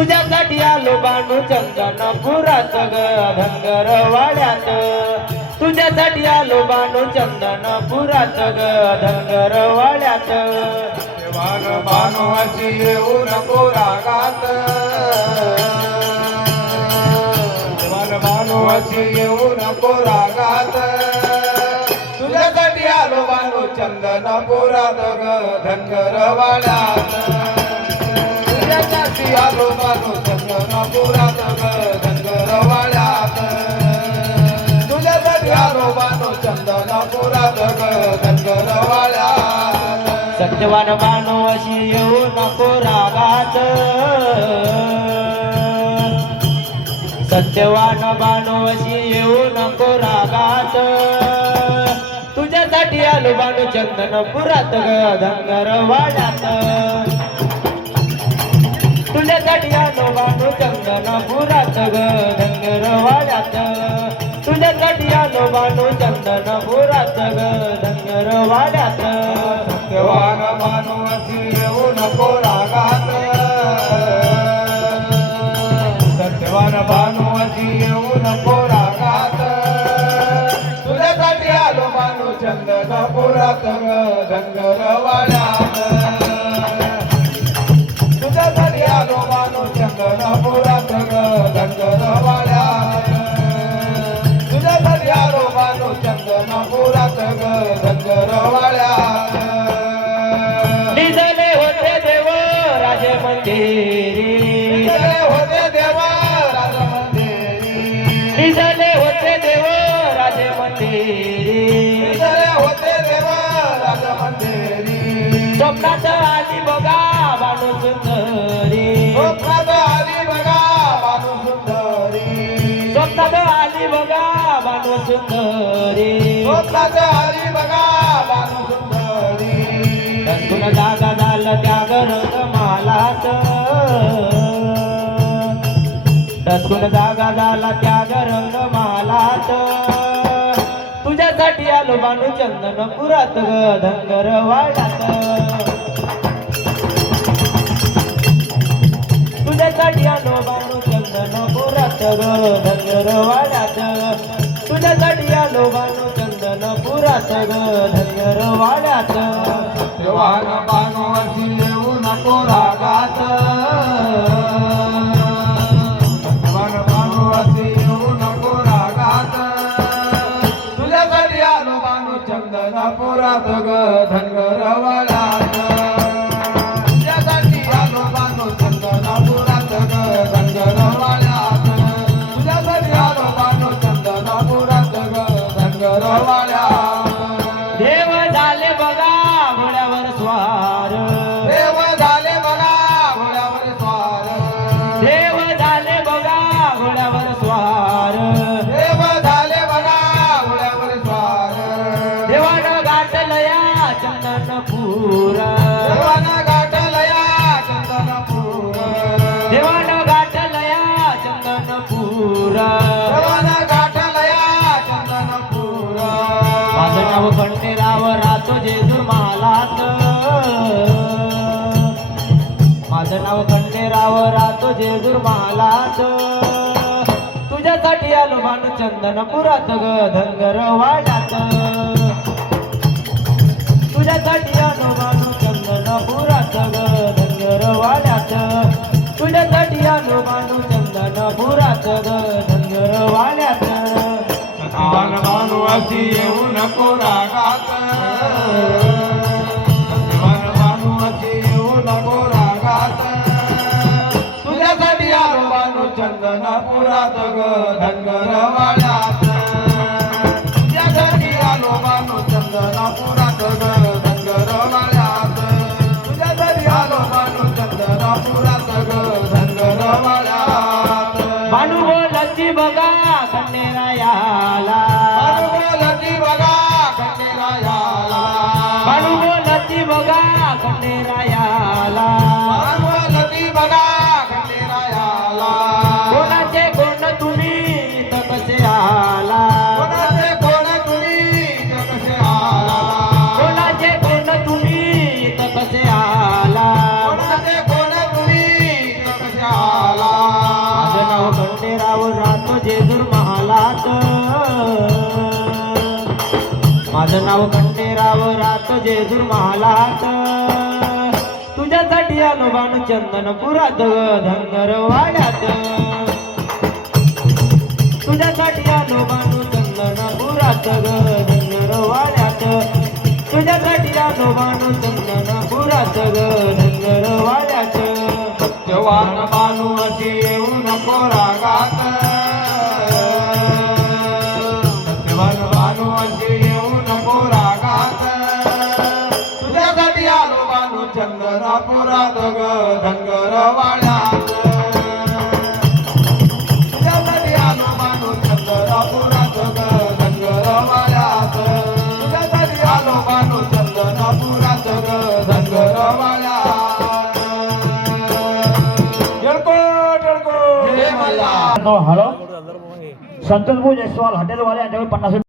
तुझ्यासाठी आलो बानू चंदनपुरात ग धनगर वाड्यात. तुझ्यासाठी आलो बानू चंदनपुरात ग धनगर वाड्यात. वान भानुवासी येऊ नको रागात वान भानुवासी येऊ नको रागात तुझ्यासाठी आलो बानू चंदनपुरात ग धनगर वाड्यात. सत्यवान बानू अशी येऊ नको रागात. सत्यवान बानू अशी येऊ नको रागात तुझ्यासाठी आलो बानू चंदनपुरात ग धनगर वाड्यात या लोबानो बानू चंदनपुरात ग धनगर वाड्यात तुझ्यासाठी आलो बानू चंदनपुरात ग धनगर वाड्यात सत्यवान मानवासी येऊ नको रागात. सत्यवान भानुवासी येऊ नको रागात. तुझ्यासाठी आलो मानू ग धनगर वाड्यात मानू चंदनपुरात ग धनगर वाड्यात तुझ्यासाठी आलो मानू चंदनपुरात ग धनगर वाड्यात निजले होते देव राजे मंदिरी. निजले होते देवा राजमंदिरी निजले होते देव राजे मंदिरी. निजले होते देवा राजमंदिरी स्वप्नात आली आली बघा बाणू सुंदरी. आली बघा बानू सुंदरी. दसकुन जागा झालं त्या रंग मालात दसकुन जागा झाला त्या रंग मालात तुझ्यासाठी आलो बानू चंदन पुरात ग धनगर वाड्यात तुझ्यासाठी आलो बानू चंदन पुरात ग धनगर वाड्यात तुझ्यासाठी आलो चंदन पुरात ग धनगर वाड्यात देवान बानवासी येऊ नको रागात. देवान बानवासी येऊ नको रागात. तुझ्यासाठी आलो ग धनगर चंदनपूर। देवानं गाठलया चंदनपूर। देवानं गाठलया चंदनपूर। देवानं गाठलया चंदनपूर। माझं नाव खंडेराव राहतो जेजूर महालात। माझं नाव खंडेराव राहतो जेजूर महालात। तुझ्यासाठी भानू चंदनपुरात ग धनगर वाड्यात। तुझ्यासाठी आलो भानू चंदनपुरात ग धनगर वाड्यात तुझ्यासाठी आलो भानू चंदनपुरात ग धनगर वाड्यात सत्यवान भानुवासी येऊ येऊ नको रागात. चंदनापुरात ग धनगर वाड्यात तुझ्यासाठी आलो बानू चंदनापुरात खंडेरायाला जेजूर महालात. तुझ्यासाठी अनुबान बाण चंदनपुरात धनगर वाड्यात. तुझ्यासाठी अनुबान बाण चंदनपुरात धनगर वाड्यात. तुझ्यासाठी अनुबान बाण चंदनपुरात धनगर वाड्यात. सत्यवान मानू अशी येऊ नको रागात. संतोष भाऊ जयस्वाल हॉटेलवाले यांच्याकडे पन्नास